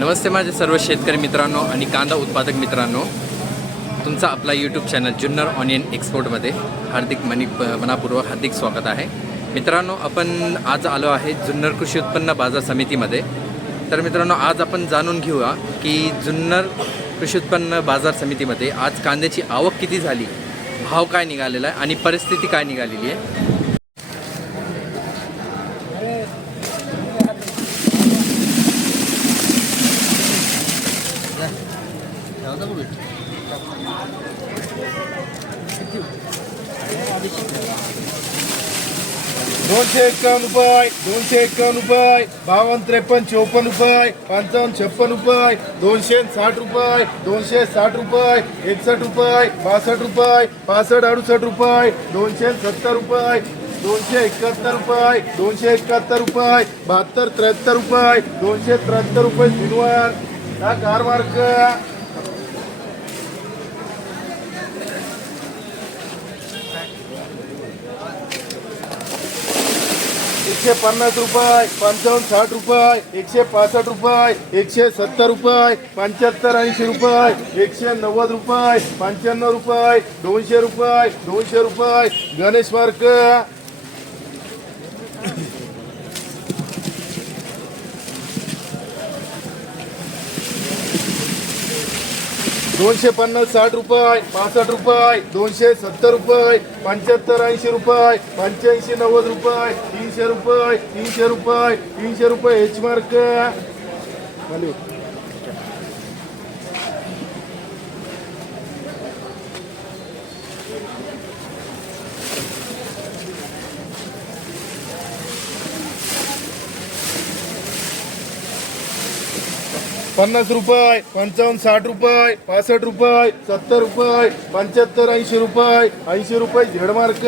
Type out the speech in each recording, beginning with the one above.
नमस्ते माझे सर्व शेतकरी मित्रांनो आणि कांदा उत्पादक मित्रांनो. तुमचा आपला यूट्यूब चॅनल जुन्नर ऑनियन एक्सपोर्टमध्ये हार्दिक मनी मनापूर्वक हार्दिक स्वागत आहे. मित्रांनो आपण आज आलो आहे जुन्नर कृषी उत्पन्न बाजार समितीमध्ये. तर मित्रांनो आज आपण जाणून घेऊया की जुन्नर कृषी उत्पन्न बाजार समितीमध्ये आज कांद्याची आवक किती झाली? भाव काय निघालेला आहे आणि परिस्थिती काय निघालेली आहे? दोनशे एक्कावन्न रुपये दोनशे एक्कावन्न रुपये बावन्न त्रेपन्न चौपन्न रुपये पंचावन्न छप्पन रुपये दोनशे साठ रुपये दोनशे साठ रुपये एकसष्ट रुपये बासष्ट रुपये पासष्ट अडुसष्ट रुपये दोनशे सत्तर रुपये दोनशे एकाहत्तर रुपये दोनशे एकाहत्तर रुपये बहात्तर त्र्याहत्तर रुपये दोनशे त्र्याहत्तर रुपये सिल्वर हा कार। एकशे पन्नास रुपये पंचावन्न साठ रुपये एकशे पासष्ट रुपये एकशे सत्तर रुपये पंच्याहत्तर ऐंशी रुपये एकशे नव्वद रुपये पंच्याण्णव रुपये दोनशे रुपये दोनशे रुपये. गणेश मार्क दोनशे पन्नास साठ रुपये पासष्ट रुपये दोनशे सत्तर रुपये पंच्याहत्तर ऐंशी रुपये पंच्याऐंशी नव्वद रुपये. तीनशे रुपये तीनशे रुपये तीनशे रुपये एच मार्क चालू. पन्नास रुपये पंचावन्न साठ रुपये पासष्ट रुपये सत्तर रुपये पंच्याहत्तर ऐंशी रुपये ऐंशी रुपये झेड मार्क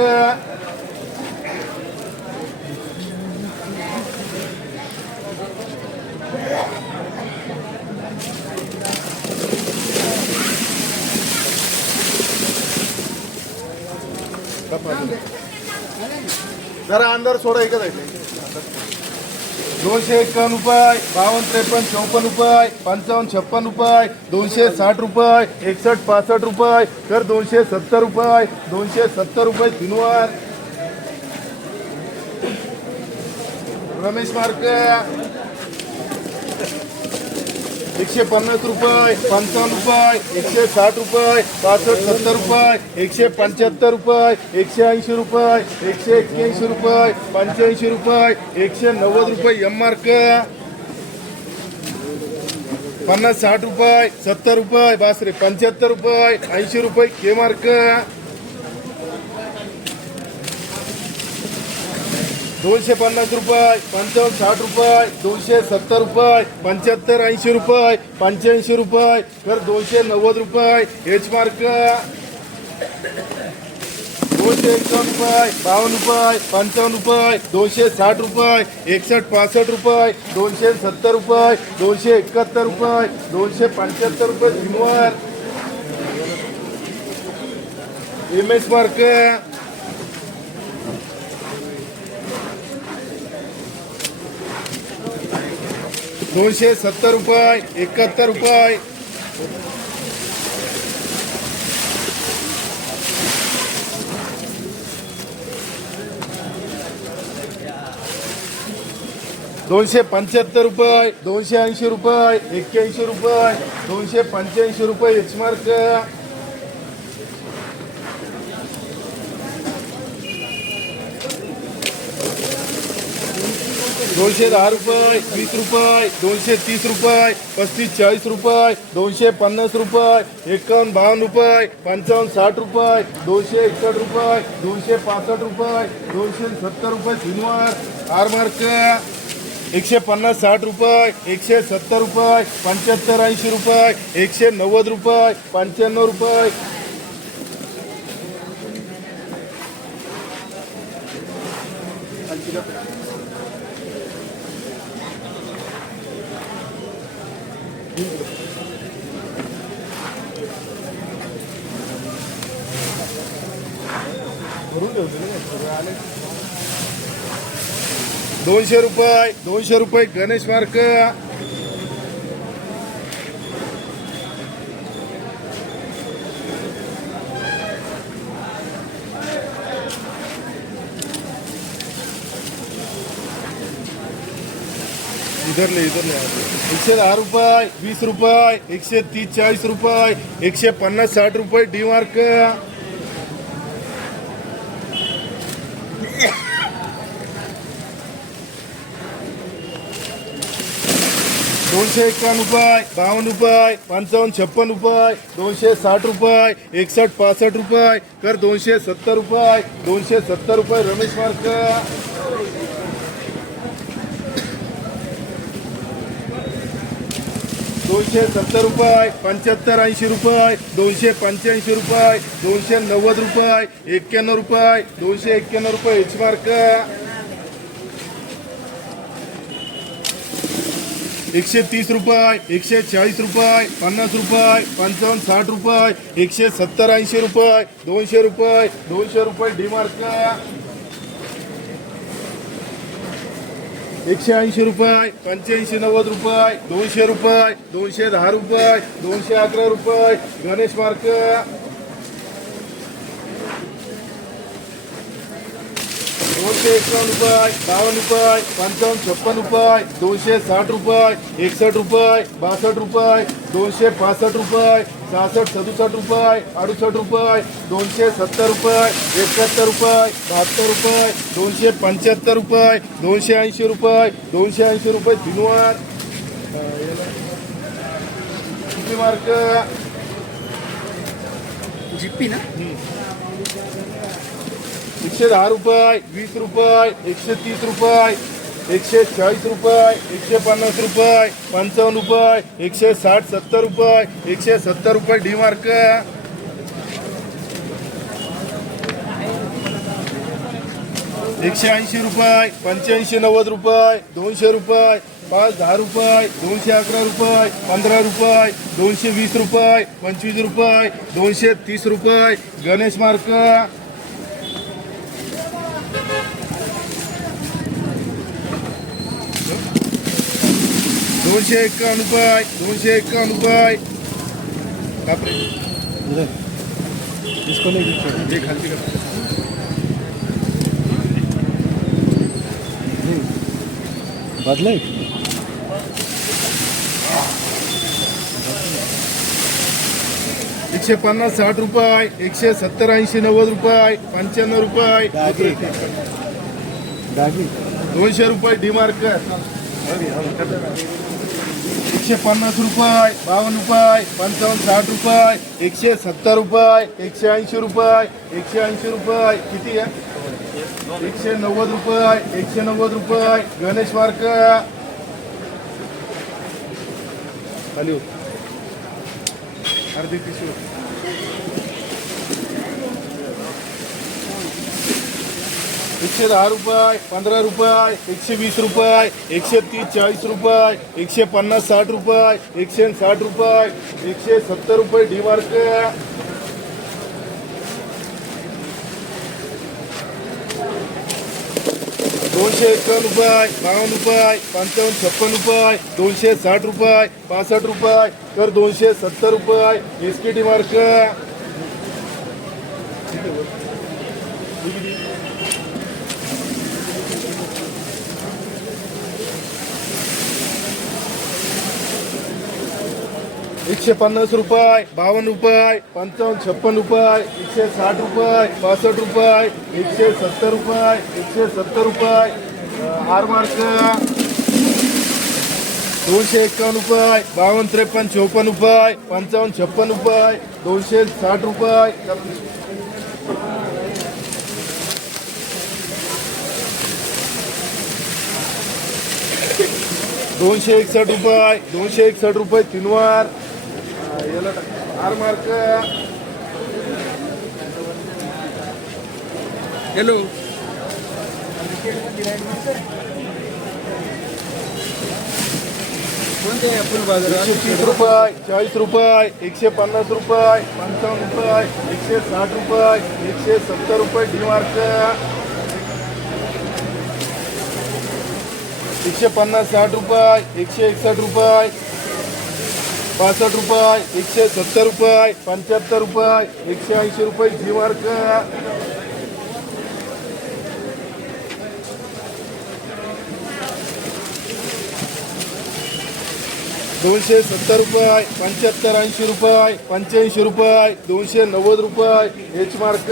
जरा अंदर सोडा एकच आहे दोनशे एक्कावन्न रुपये बावन्न त्रेपन्न चौपन्न रुपये पंचावन्न छप्पन रुपये दोनशे साठ रुपये एकसष्ट पासष्ट रुपये तर दोनशे सत्तर रुपये दोनशे सत्तर रुपये तीनवार. रमेश मार्के. एकशे पन्नास रुपये पंचावन्न रुपये एकशे साठ रुपये पासष्ट सत्तर रुपये एकशे पंच्याहत्तर रुपये एकशे ऐंशी रुपये एकशे एक्क्याऐंशी रुपये पंच्याऐंशी रुपये एकशे नव्वद रुपये एम मार्क पन्नास साठ रुपये सत्तर रुपये बासरे पंच्याहत्तर रुपये ऐंशी रुपये के मार्क दोनशे पन्नास रुपये पंचावन्न साठ रुपये दोनशे सत्तर रुपये पंच्याहत्तर ऐंशी रुपये पंच्याऐंशी रुपये तर दोनशे नव्वद रुपये एच मार्क दोनशे एकावन्न रुपये बावन्न रुपये पंचावन्न रुपये दोनशे साठ रुपये एकसष्ट पासष्ट रुपये दोनशे सत्तर रुपये दोनशे एकाहत्तर रुपये दोनशे पंच्याहत्तर रुपये झिमवर एम एस मार्क दोनशे सत्तर रुपये एकाहत्तर रुपये. दोनशे पंच्याहत्तर रुपये दोनशे ऐंशी रुपये एक्क्याऐंशी रुपये दोनशे पंच्याऐंशी रुपये एच दोनशे दहा रुपये वीस रुपये दोनशे तीस रुपये पस्तीस चाळीस रुपये दोनशे पन्नास रुपये एकावन्न बावन्न रुपये पंचावन्न साठ रुपये दोनशे एकसष्ट रुपये दोनशे पासष्ट रुपये दोनशे सत्तर रुपये सिल्वर आर मार्क एकशे पन्नास साठ रुपये एकशे सत्तर रुपये पंच्याहत्तर ऐंशी रुपये एकशे नव्वद रुपये पंच्याण्णव रुपये दोनशे रुपये दोनशे रुपये गणेश मार्क. इधर ले इधर ले एकशे दा रुपये वीस रुपये एकशे तीस चाळीस रुपये एकशे पन्नास साठ रुपये डी मार्क. दोनशे एक्कावन्न रुपये बावन्न रुपये पंचावन्न छप्पन रुपये दोनशे साठ रुपये एकसष्ट पासष्ट रुपये कर दोनशे सत्तर रुपये दोनशे सत्तर रुपये रमेश मार्क. दोनशे सत्तर रुपये पंच्याहत्तर ऐंशी रुपये दोनशे पंच्याऐंशी रुपये दोनशे नव्वद रुपये एक्क्याण्णव रुपये दोनशे एक्क्याण्णव रुपये एच मार्क एकशे तीस रुपये एकशे चाळीस रुपये पन्नास रुपये पंचावन्न साठ रुपये एकशे सत्तर ऐंशी रुपये दोनशे रुपये दोनशे रुपये डी मार्क एकशे ऐंशी रुपये पंच्याऐंशी नव्वद रुपये दोनशे रुपये दोनशे दहा रुपये दोनशे अकरा रुपये गणेश मार्क. दोनशे एकावन्न रुपये बावन्न रुपये पंचावन्न छप्पन रुपये दोनशे साठ रुपये एकसष्ट रुपये बासष्ट रुपये दोनशे पासष्ट रुपये सहासष्ट सदुसष्ट रुपये अडुसष्ट रुपये दोनशे सत्तर रुपये एकाहत्तर रुपये बहात्तर रुपये दोनशे पंच्याहत्तर रुपये दोनशे ऐंशी रुपये दोनशे ऐंशी रुपये दिनवार किती मार्क? जिप्पी ना? एकशे दहा रुपये वीस रुपये एकशे तीस रुपये एकशे चाळीस रुपये एकशे पन्नास रुपये पंचावन्न रुपये एकशे साठ सत्तर रुपये एकशे सत्तर रुपये डी मार्क. एकशे ऐंशी रुपये पंच्याऐंशी नव्वद रुपये दोनशे रुपये पाच दहा रुपये दोनशे अकरा रुपये पंधरा रुपये दोनशे वीस रुपये पंचवीस रुपये दोनशे तीस रुपये गणेश मार्क. दोनशे एकावन्न रुपये दोनशे एकावन्न रुपये. बापरे. इसको नहीं खालती का बदलाय एकशे पन्नास साठ रुपये एकशे सत्तर ऐंशी नव्वद रुपये पंच्याण्णव रुपये. दोनशे रुपये डिमार्क एकशे पन्नास रुपये बावन्न रुपये पंचावन्न साठ रुपये एकशे सत्तर रुपये एकशे ऐंशी रुपये एकशे ऐंशी रुपये किती आहे? एकशे नव्वद रुपये एकशे नव्वद रुपये गणेश मार्क खाली हार्दिक किशोर पिशवी. एकशे दहा रुपये पंधरा रुपये एकशे वीस रुपये एकशे तीस चाळीस रुपये एकशे पन्नास साठ रुपये एकशे साठ रुपये एकशे सत्तर रुपये डी मार्क. दोनशे एकावन्न रुपये बावन्न रुपये पंचावन्न छप्पन रुपये दोनशे साठ रुपये पासष्ट रुपये तर दोनशे सत्तर रुपये एस के टी मार्क. एकशे पन्नास रुपये बावन्न रुपये पंचावन्न छप्पन रुपये एकशे साठ रुपये पासष्ट रुपये एकशे सत्तर रुपये एकशे सत्तर रुपये आर मार्क दोनशे एकावन्न रुपये बावन्न त्रेपन्न चौपन्न रुपये पंचावन्न छप्पन रुपये दोनशे साठ रुपये. दोनशे एकसष्ट रुपये दोनशे एकसष्ट रुपये तीनवार याला आर मार्क. हॅलो कोणते फुल बाजार? एकशे तीस रुपये चाळीस रुपये एकशे पन्नास रुपये पंचावन्न रुपये एकशे साठ रुपये एकशे सत्तर रुपये डी मार्क. एकशे पन्नास साठ रुपये एकशे एकसष्ट रुपये पासष्ट रुपये एकशे सत्तर रुपये पंच्याहत्तर रुपये एकशे ऐंशी रुपये जी मार्क. दोनशे सत्तर रुपये पंच्याहत्तर ऐंशी रुपये पंच्याऐंशी रुपये दोनशे नव्वद रुपये एच मार्क.